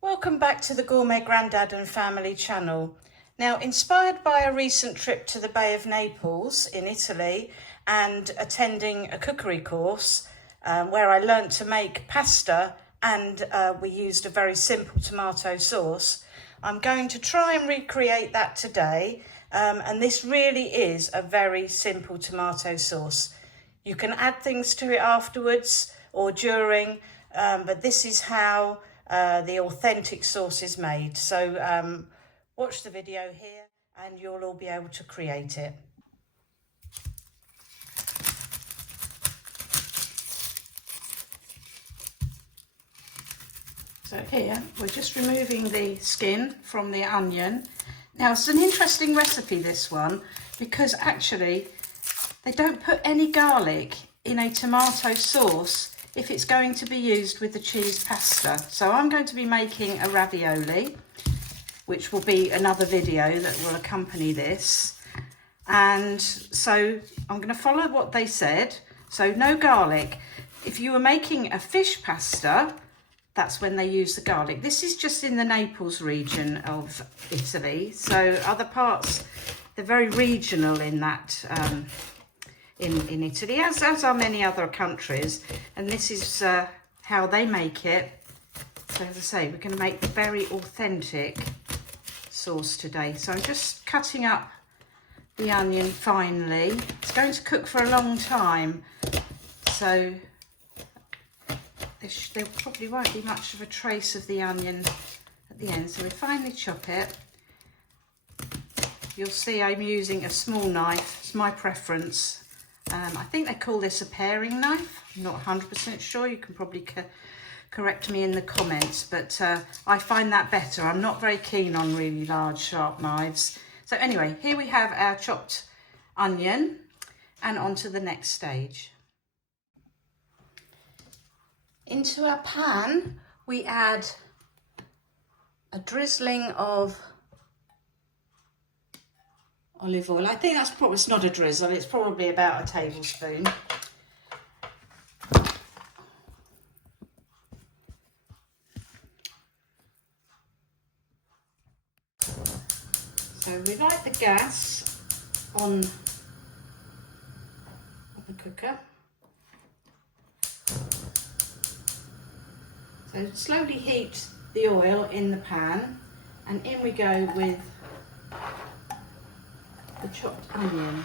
Welcome back to the Gourmet Grandad and Family channel. Now, inspired by a recent trip to the Bay of Naples in Italy and attending a cookery course where I learnt to make pasta and we used a very simple tomato sauce, I'm going to try and recreate that today. And this really is a very simple tomato sauce. You can add things to it afterwards or during, but this is how the authentic sauce is made. So watch the video here and you'll all be able to create it. So here we're just removing the skin from the onion. Now it's an interesting recipe, this one, because actually they don't put any garlic in a tomato sauce if it's going to be used with the cheese pasta. So I'm going to be making a ravioli, which will be another video that will accompany this. And so I'm going to follow what they said. So no garlic. If you were making a fish pasta, that's when they use the garlic. This is just in the Naples region of Italy. So other parts, they're very regional in that, in Italy, as are many other countries. And this is how they make it. So as I say, we're going to make the very authentic sauce today. So I'm just cutting up the onion finely. It's going to cook for a long time. So there probably won't be much of a trace of the onion at the end. So we finely chop it. You'll see I'm using a small knife. It's my preference. I think they call this a paring knife. I'm not 100% sure. You can probably correct me in the comments, but I find that better. I'm not very keen on really large, sharp knives. So anyway, here we have our chopped onion, and on to the next stage. Into our pan, we add a drizzling of olive oil. I think that's probably, it's not a drizzle, it's probably about a tablespoon. So we light the gas on the cooker. So slowly heat the oil in the pan, and in we go with the chopped onion.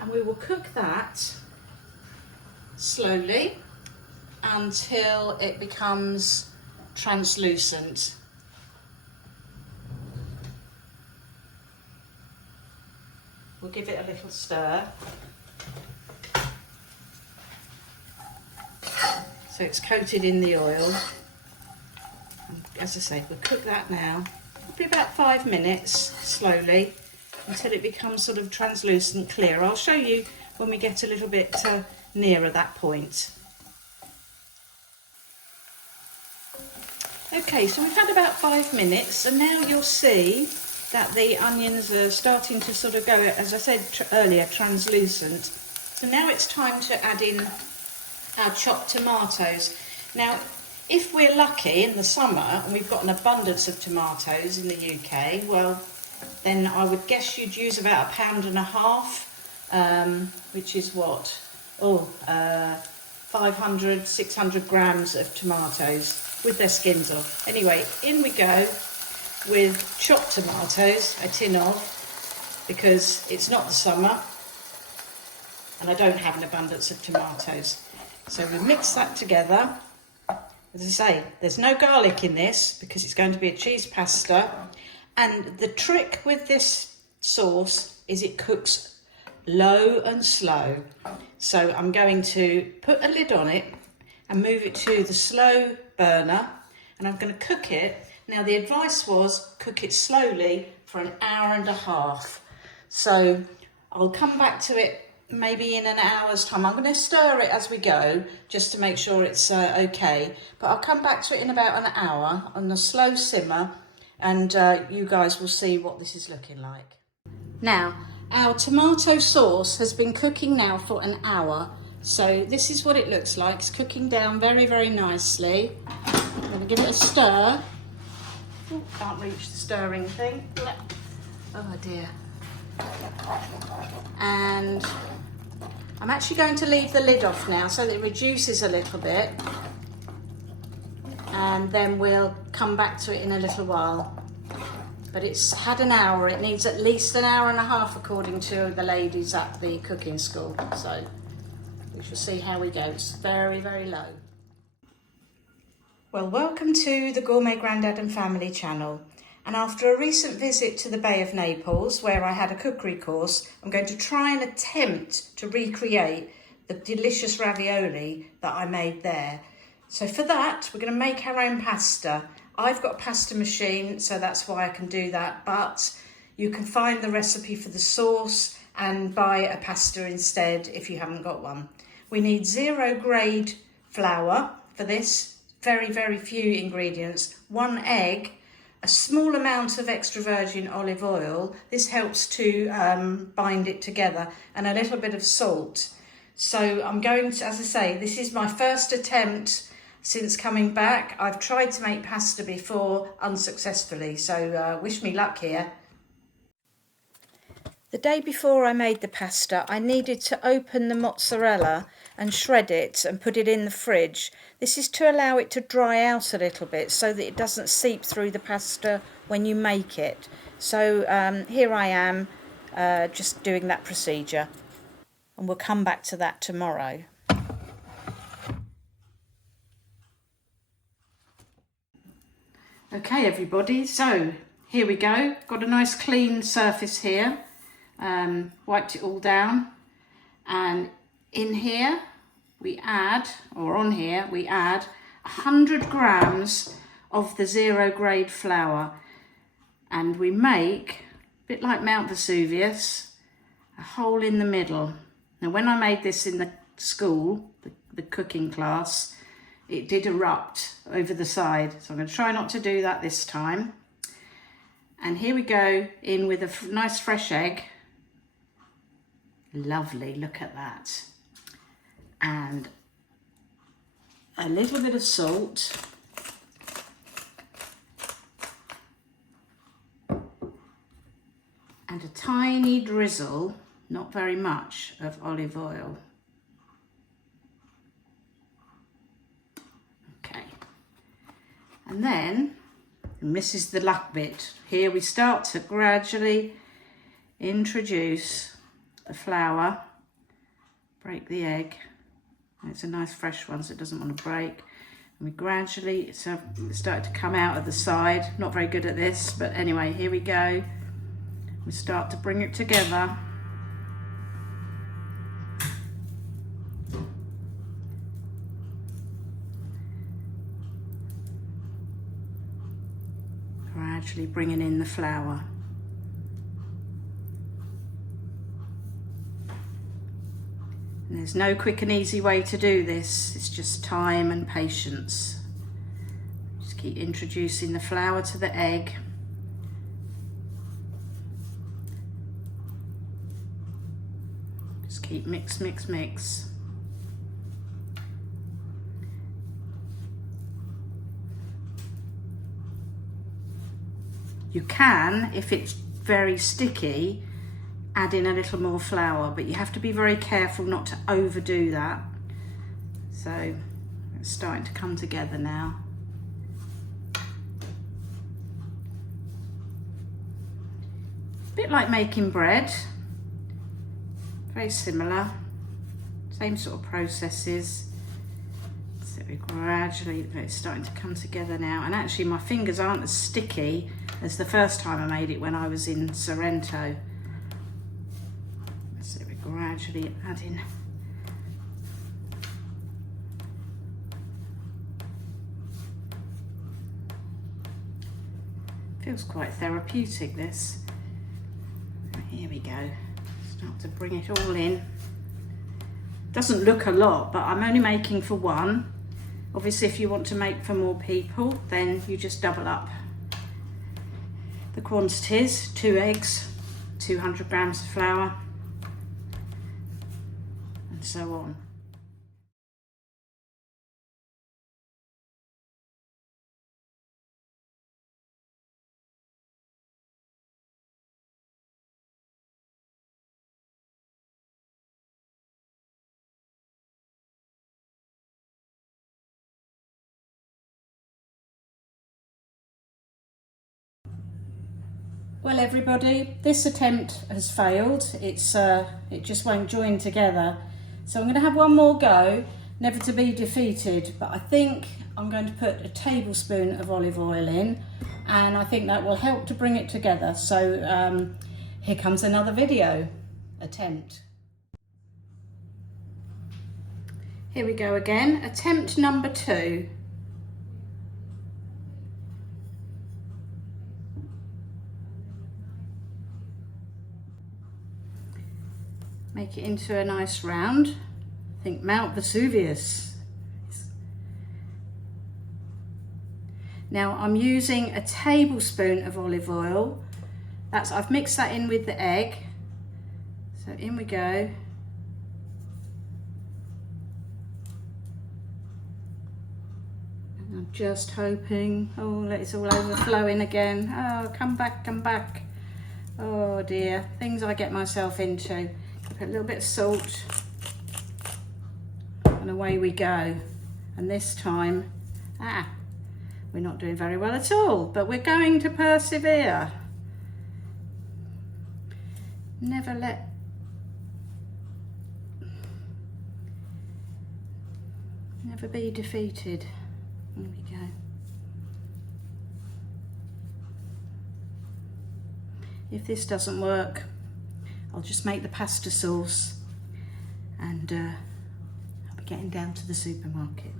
And we will cook that slowly until it becomes translucent. We'll give it a little stir. So it's coated in the oil. And as I say, we'll cook that now. It'll be about 5 minutes, slowly, until it becomes sort of translucent, clear. I'll show you when we get a little bit nearer that point. Okay, so we've had about 5 minutes, and now you'll see that the onions are starting to sort of go, as I said earlier, translucent. So now it's time to add in our chopped tomatoes. Now, if we're lucky in the summer and we've got an abundance of tomatoes in the UK, well, then I would guess you'd use about 1.5 pounds, which is what? 500, 600 grams of tomatoes with their skins off. Anyway, in we go with chopped tomatoes, a tin of, because it's not the summer and I don't have an abundance of tomatoes. So we mix that together. As I say, there's no garlic in this because it's going to be a cheese pasta. And the trick with this sauce is it cooks low and slow. So I'm going to put a lid on it and move it to the slow burner, and I'm going to cook it. Now the advice was cook it slowly for 1.5 hours. So I'll come back to it maybe in an hour's time. I'm going to stir it as we go just to make sure it's okay, but I'll come back to it in about 1 hour on a slow simmer, and you guys will see what this is looking like. Now our tomato sauce has been cooking now for 1 hour, So this is what it looks like. It's cooking down very, very nicely. I'm going to give it a stir. Ooh, can't reach the stirring thing. Oh dear. And I'm actually going to leave the lid off now so that it reduces a little bit, and then we'll come back to it in a little while. But it's had an hour. It needs at least an hour and a half according to the ladies at the cooking school, so we shall see how we go. It's very, very low. Well, welcome to the Gourmet Grandad and Family channel. And after a recent visit to the Bay of Naples, where I had a cookery course, I'm going to try and attempt to recreate the delicious ravioli that I made there. So for that, we're going to make our own pasta. I've got a pasta machine, so that's why I can do that, but you can find the recipe for the sauce and buy a pasta instead if you haven't got one. We need 0 grade flour for this, very, very few ingredients, 1 egg, a small amount of extra virgin olive oil. This helps to bind it together, and a little bit of salt. So I'm going to, as I say, this is my first attempt since coming back. I've tried to make pasta before unsuccessfully, so wish me luck here. The day before I made the pasta, I needed to open the mozzarella and shred it and put it in the fridge. This is to allow it to dry out a little bit so that it doesn't seep through the pasta when you make it. So here I am just doing that procedure, and we'll come back to that tomorrow. Okay everybody, so here we go. Got a nice clean surface here. Wiped it all down, and in here we add, or on here we add 100 grams of the 0 grade flour, and we make, a bit like Mount Vesuvius, a hole in the middle. Now when I made this in the school, the cooking class, it did erupt over the side, so I'm going to try not to do that this time. And here we go in with a nice fresh egg. Lovely, look at that. And a little bit of salt. And a tiny drizzle, not very much, of olive oil. Okay. And then, and this is the luck bit, here we start to gradually introduce the flour, break the egg. It's a nice fresh one, so it doesn't want to break. And we gradually, it's started to come out of the side. Not very good at this, but anyway, here we go. We start to bring it together. Gradually bringing in the flour. And there's no quick and easy way to do this. It's just time and patience. Just keep introducing the flour to the egg. Just keep mix, mix, mix. You can, if it's very sticky, add in a little more flour, but you have to be very careful not to overdo that. So it's starting to come together now. A bit like making bread, very similar, same sort of processes. So we gradually, it's starting to come together now, and actually my fingers aren't as sticky as the first time I made it when I was in Sorrento. So we're gradually adding feels quite therapeutic, this. Here we go. Start to bring it all in. Doesn't look a lot, but I'm only making for one. Obviously if you want to make for more people, then you just double up the quantities. 2 eggs, 200 grams of flour, and so on. Well everybody, this attempt has failed. It just won't join together. So I'm going to have one more go, never to be defeated, but I think I'm going to put a tablespoon of olive oil in, and I think that will help to bring it together. So here comes another video attempt. Here we go again, attempt number 2. Make it into a nice round. Think Mount Vesuvius. Now I'm using a tablespoon of olive oil. I've mixed that in with the egg. So in we go. And I'm just hoping, oh, it's all overflowing again. Oh, come back, come back. Oh dear, things I get myself into. Put a little bit of salt and away we go. And this time, we're not doing very well at all, but we're going to persevere. Never be defeated. Here we go. If this doesn't work, I'll just make the pasta sauce, and I'll be getting down to the supermarket.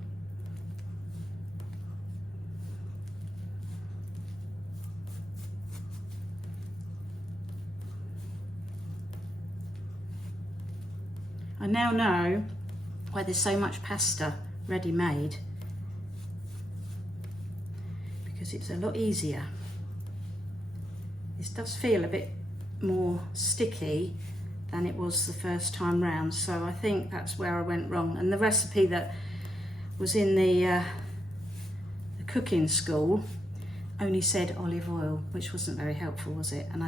I now know why there's so much pasta ready-made, because it's a lot easier. This does feel a bit more sticky than it was the first time round, so I think that's where I went wrong. And the recipe that was in the cooking school only said olive oil, which wasn't very helpful, was it? And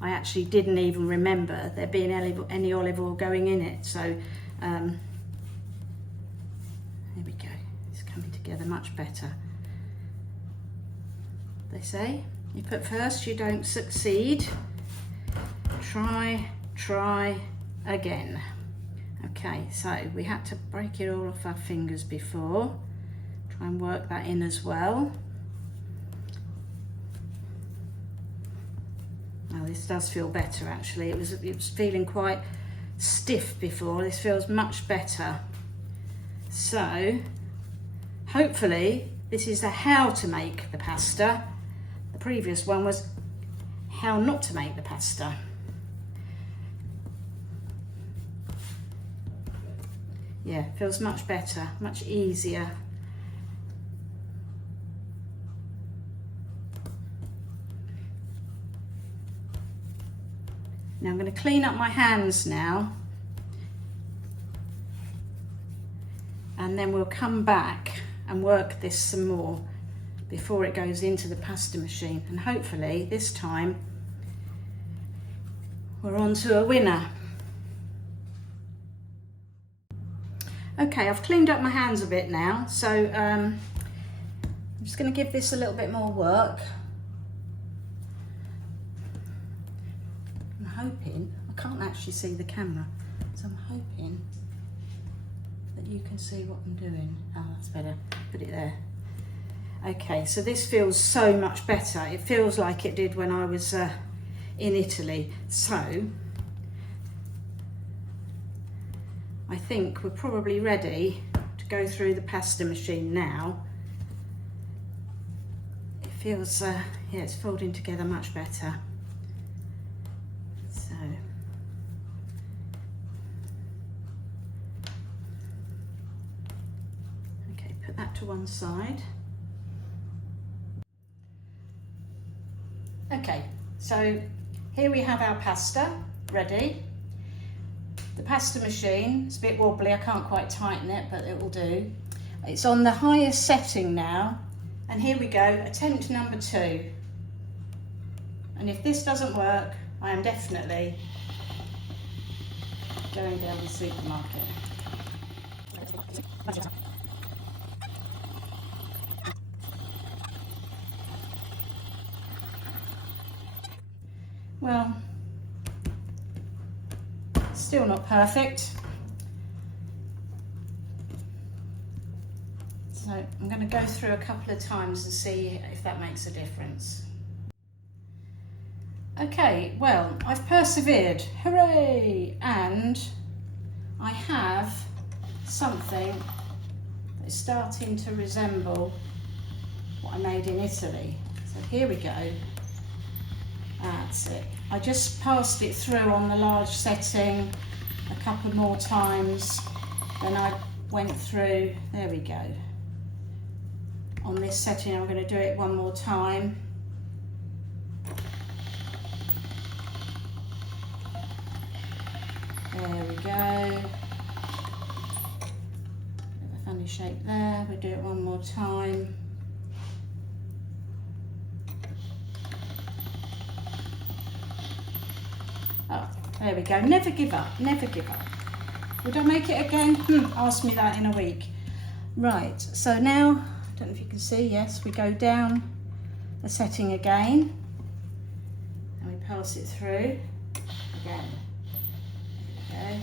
I actually didn't even remember there being any olive oil going in it. So there we go, it's coming together much better. They say you put first, you don't succeed. Try again. Okay, so we had to break it all off our fingers before. Try and work that in as well. Now this does feel better actually. It was feeling quite stiff before. This feels much better. So hopefully this is the how to make the pasta. The previous one was how not to make the pasta. Yeah, feels much better, much easier. Now I'm going to clean up my hands now, and then we'll come back and work this some more before it goes into the pasta machine, and hopefully this time we're on to a winner. Okay, I've cleaned up my hands a bit now, so I'm just going to give this a little bit more work. I'm hoping, I can't actually see the camera, so I'm hoping that you can see what I'm doing. Oh, that's better, put it there. Okay, so this feels so much better. It feels like it did when I was in Italy. So I think we're probably ready to go through the pasta machine now. It feels, yeah, it's folding together much better. So, okay, put that to one side. Okay, so here we have our pasta ready. The pasta machine, it's a bit wobbly, I can't quite tighten it, but it will do. It's on the highest setting now, and here we go, attempt number 2. And if this doesn't work, I am definitely going down to the supermarket. well, still not perfect. So I'm going to go through a couple of times and see if that makes a difference. Okay, well, I've persevered, hooray! And I have something that's starting to resemble what I made in Italy. So here we go. That's it. I just passed it through on the large setting a couple more times. Then I went through, there we go. On this setting, I'm going to do it one more time. There we go. Bit of a funny shape there. We'll do it one more time. Oh, there we go. Never give up, never give up. Would I make it again? Ask me that in a week. Right, so now, I don't know if you can see, yes, we go down the setting again and we pass it through again. There we go.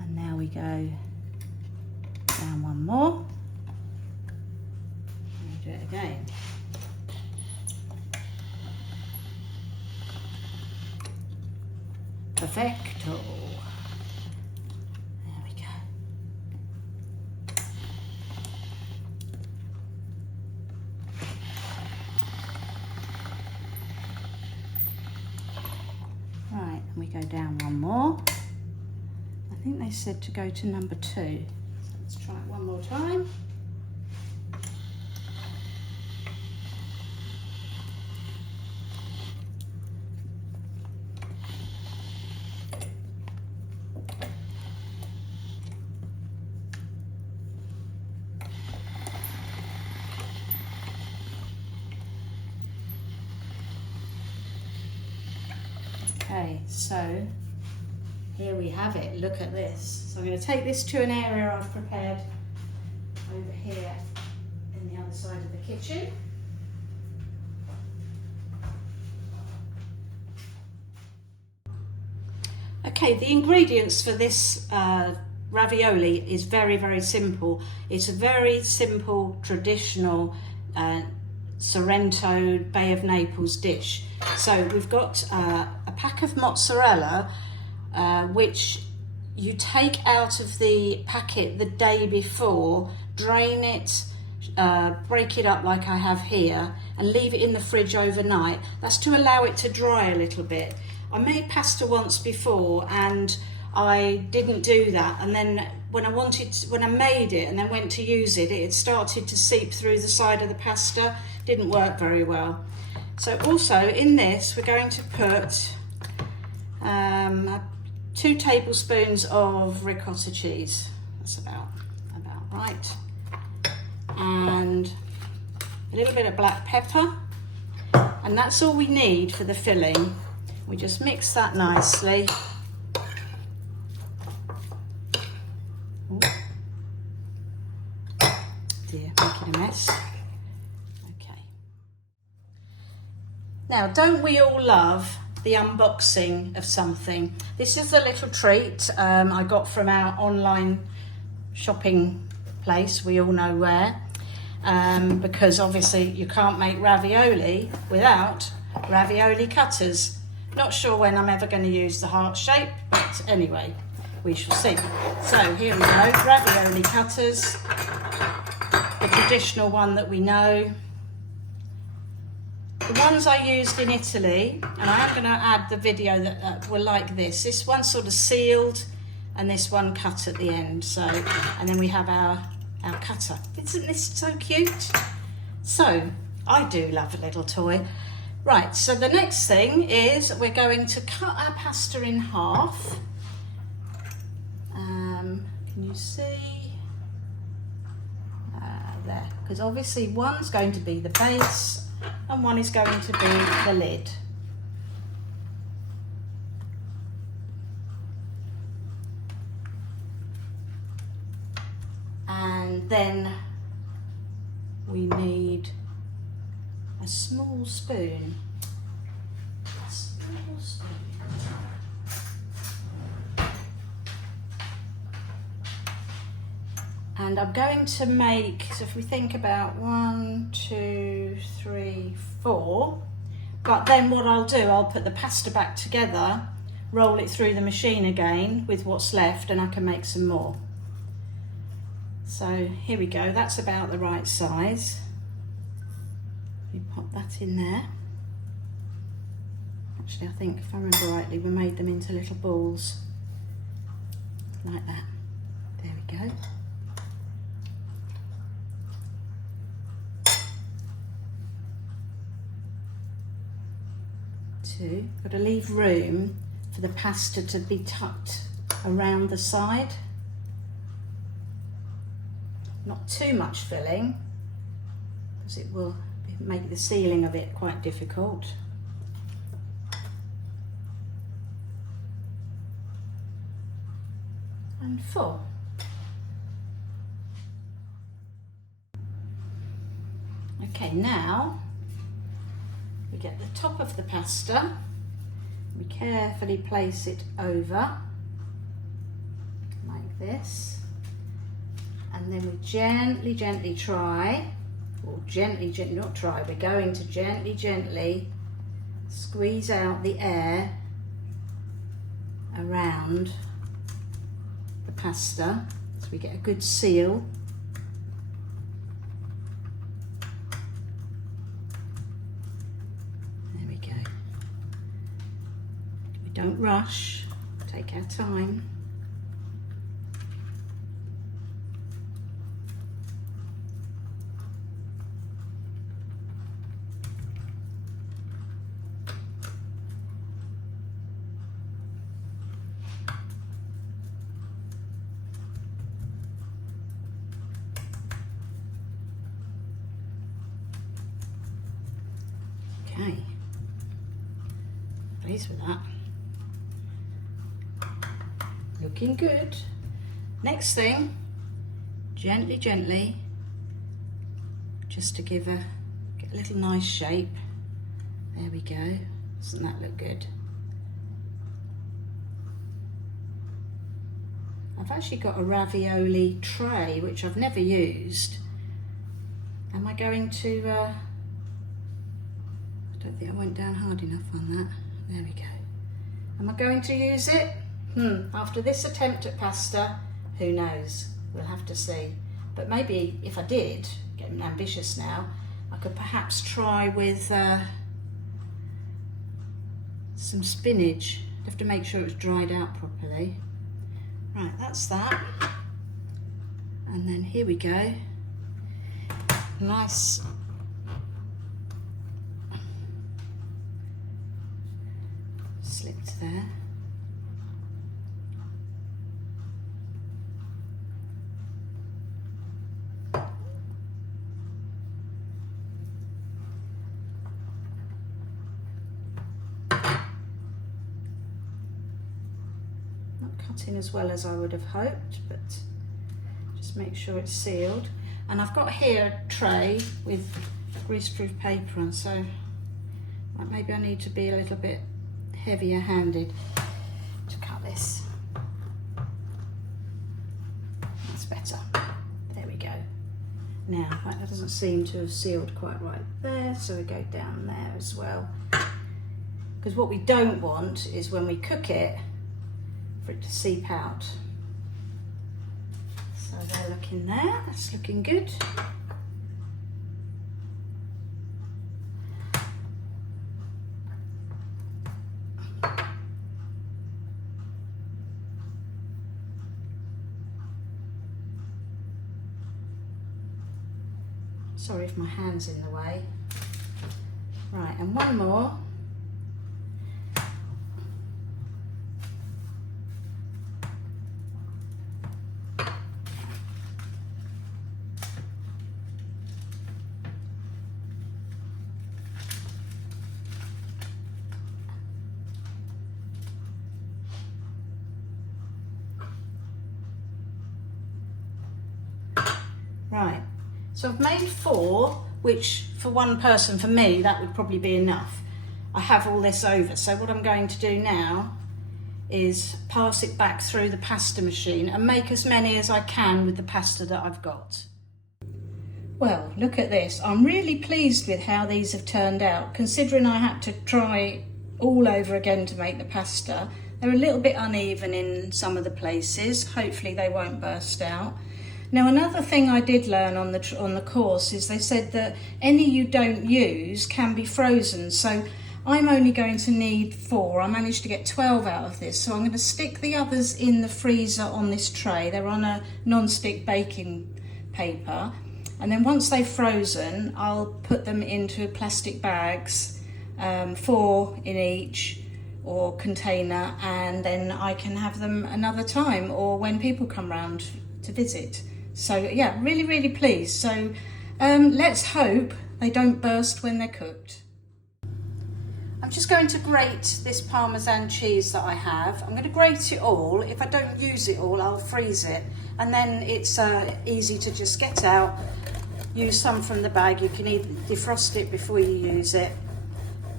And now we go down one more. And do it again. Perfecto. There we go. Right, and we go down one more. I think they said to go to number 2. So let's try it one more time. Okay, so here we have it. Look at this. So I'm going to take this to an area I've prepared over here in the other side of the kitchen. Okay, the ingredients for this ravioli is very, very simple. It's a very simple, traditional Sorrento, Bay of Naples dish. So we've got a pack of mozzarella, which you take out of the packet the day before, drain it, break it up like I have here, and leave it in the fridge overnight. That's to allow it to dry a little bit. I made pasta once before and I didn't do that, and then when I made it and then went to use it, it had started to seep through the side of the pasta. Didn't work very well. So also in this we're going to put 2 tablespoons of ricotta cheese. That's about right. And a little bit of black pepper. And that's all we need for the filling. We just mix that nicely. Ooh. Dear, making a mess. Okay. Now, don't we all love the unboxing of something? This is a little treat I got from our online shopping place, we all know where, because obviously you can't make ravioli without ravioli cutters. Not sure when I'm ever going to use the heart shape, but anyway, we shall see. So here we go, ravioli cutters, the traditional one that we know. The ones I used in Italy, and I am going to add the video that were like this. This one sort of sealed and this one cut at the end. So, and then we have our cutter. Isn't this so cute? So, I do love a little toy. Right, so the next thing is we're going to cut our pasta in half. Can you see? There, because obviously one's going to be the base and one is going to be the lid. And then we need a small spoon. A small spoon. And I'm going to make, so if we think about 1, 2, 3, 4, but then what I'll do, I'll put the pasta back together, roll it through the machine again with what's left, and I can make some more. So here we go, that's about the right size. You pop that in there. Actually, I think if I remember rightly, we made them into little balls like that. There we go. Got to leave room for the pasta to be tucked around the side. Not too much filling, because it will make the sealing of it quite difficult. And 4. Okay, now we get the top of the pasta, we carefully place it over like this, and then we gently try, or gently not try, we're going to gently squeeze out the air around the pasta so we get a good seal. Don't rush, take our time. Okay, pleased with that. Looking good. Next thing, gently, just to get a little nice shape. There we go. Doesn't that look good? I've actually got a ravioli tray which I've never used. Am I going to, I don't think I went down hard enough on that. There we go. Am I going to use it? After this attempt at pasta, who knows? We'll have to see. But maybe if I did, getting ambitious now, I could perhaps try with some spinach. I'd have to make sure it's dried out properly. Right, that's that. And then here we go. Nice slipped there. In as well as I would have hoped, but just make sure it's sealed. And I've got here a tray with greaseproof paper on, so maybe I need to be a little bit heavier handed to cut this. That's better. There we go. Now that doesn't seem to have sealed quite right there, so we go down there as well, because what we don't want is when we cook it for it to seep out. So they're looking there, that's looking good. Sorry if my hand's in the way. Right, and one more. Right, so I've made 4, which for one person, for me, that would probably be enough. I have all this over, so what I'm going to do now is pass it back through the pasta machine and make as many as I can with the pasta that I've got. Well, look at this. I'm really pleased with how these have turned out, considering I had to try all over again to make the pasta. They're a little bit uneven in some of the places. Hopefully they won't burst out. Now, another thing I did learn on the course is they said that any you don't use can be frozen. So I'm only going to need 4. I managed to get 12 out of this. So I'm going to stick the others in the freezer on this tray. They're on a non-stick baking paper. And then once they've frozen, I'll put them into plastic bags, 4 in each or container, and then I can have them another time or when people come round to visit. So yeah, really, really pleased. So let's hope they don't burst when they're cooked. I'm just going to grate this Parmesan cheese that I have. I'm going to grate it all. If I don't use it all, I'll freeze it. And then it's easy to just get out, use some from the bag. You can even defrost it before you use it.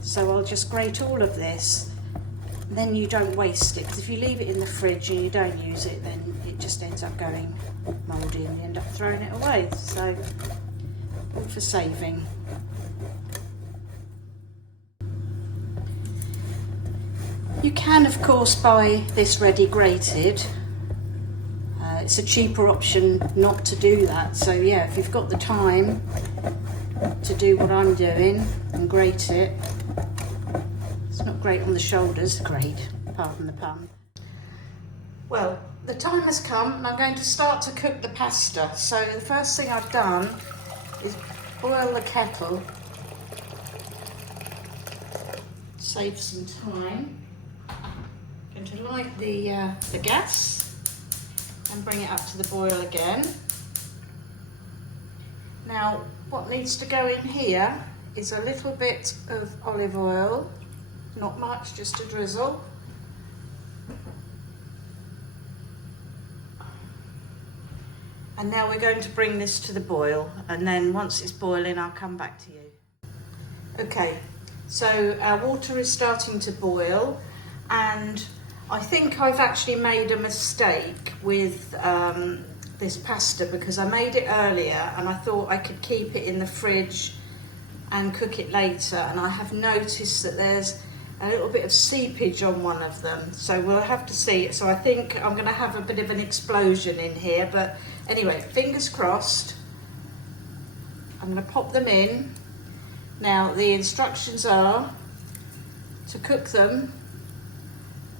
So I'll just grate all of this. Then you don't waste it, because if you leave it in the fridge and you don't use it, then it just ends up going mouldy and you end up throwing it away. So good for saving. You can, of course, buy this ready grated. It's a cheaper option not to do that. So yeah, if you've got the time to do what I'm doing and grate it, it's not great on the shoulders, great, pardon the pun. Well, the time has come and I'm going to start to cook the pasta. So the first thing I've done is boil the kettle, save some time. I'm going to light the gas and bring it up to the boil again. Now, what needs to go in here is a little bit of olive oil, not much, just a drizzle. And now we're going to bring this to the boil, and then once it's boiling, I'll come back to you. Okay, so our water is starting to boil, and I think I've actually made a mistake with this pasta, because I made it earlier and I thought I could keep it in the fridge and cook it later, and I have noticed that there's a little bit of seepage on one of them, so we'll have to see it. So I think I'm going to have a bit of an explosion in here, but anyway, fingers crossed. I'm going to pop them in. Now the instructions are to cook them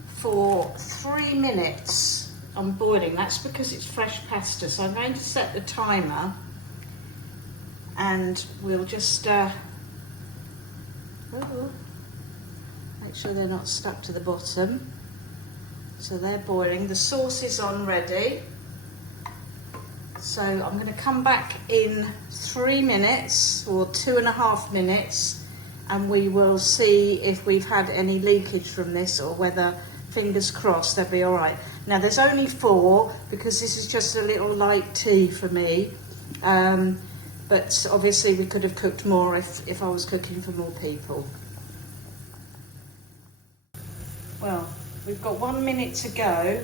for 3 minutes on boiling. That's because it's fresh pasta, so I'm going to set the timer and we'll just make sure they're not stuck to the bottom. So they're boiling, the sauce is on ready. So I'm going to come back in 3 minutes or 2.5 minutes, and we will see if we've had any leakage from this, or whether, fingers crossed, they'll be all right. Now there's only 4 because this is just a little light tea for me, but obviously we could have cooked more if I was cooking for more people. Well, we've got 1 minute to go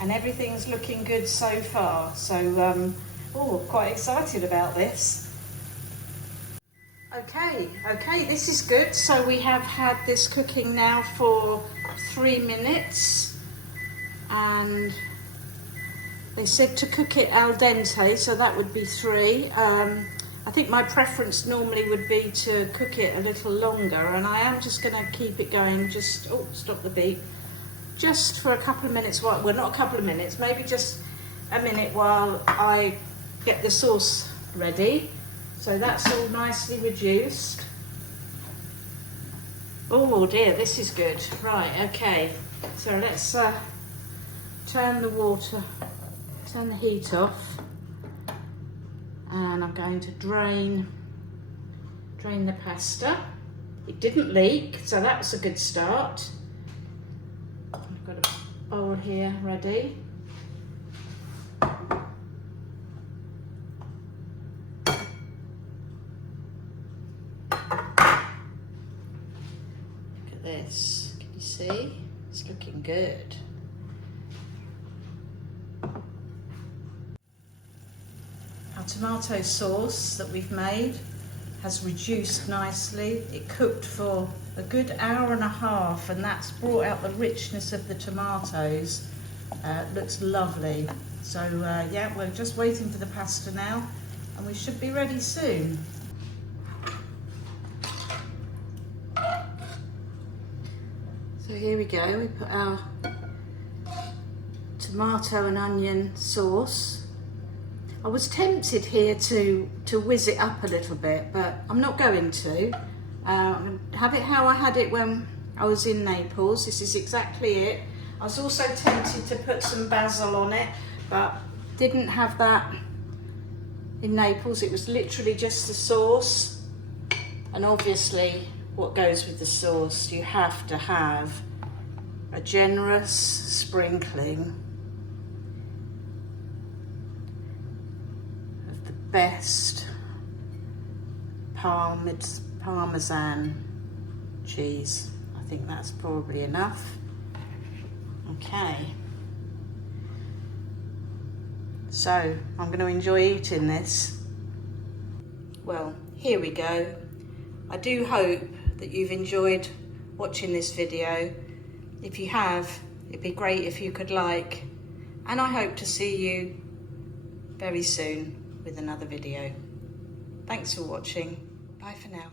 and everything's looking good so far, so quite excited about this. Okay, this is good. So we have had this cooking now for 3 minutes, and they said to cook it al dente, so that would be 3. I think my preference normally would be to cook it a little longer, and I am just going to keep it going, just, stop the beep, just for a couple of minutes, well not a couple of minutes, maybe just a minute while I get the sauce ready. So that's all nicely reduced. Oh dear, this is good. Right, okay, so let's turn the heat off, and I'm going to drain the pasta. It didn't leak, so that's a good start. I've got a bowl here ready. this. Can you see? It's looking good. Our tomato sauce that we've made has reduced nicely. It cooked for a good hour and a half, and that's brought out the richness of the tomatoes. It looks lovely. So yeah, we're just waiting for the pasta now, and we should be ready soon. So here we go, we put our tomato and onion sauce. I was tempted here to whiz it up a little bit, but I'm not going to. Have it how I had it when I was in Naples. This is exactly it. I was also tempted to put some basil on it, but didn't have that in Naples. It was literally just the sauce. And obviously what goes with the sauce, you have to have a generous sprinkling best Parmesan cheese. I think that's probably enough. Okay. So I'm going to enjoy eating this. Well, here we go. I do hope that you've enjoyed watching this video. If you have, it'd be great if you could like, and I hope to see you very soon with another video. Thanks for watching. Bye for now.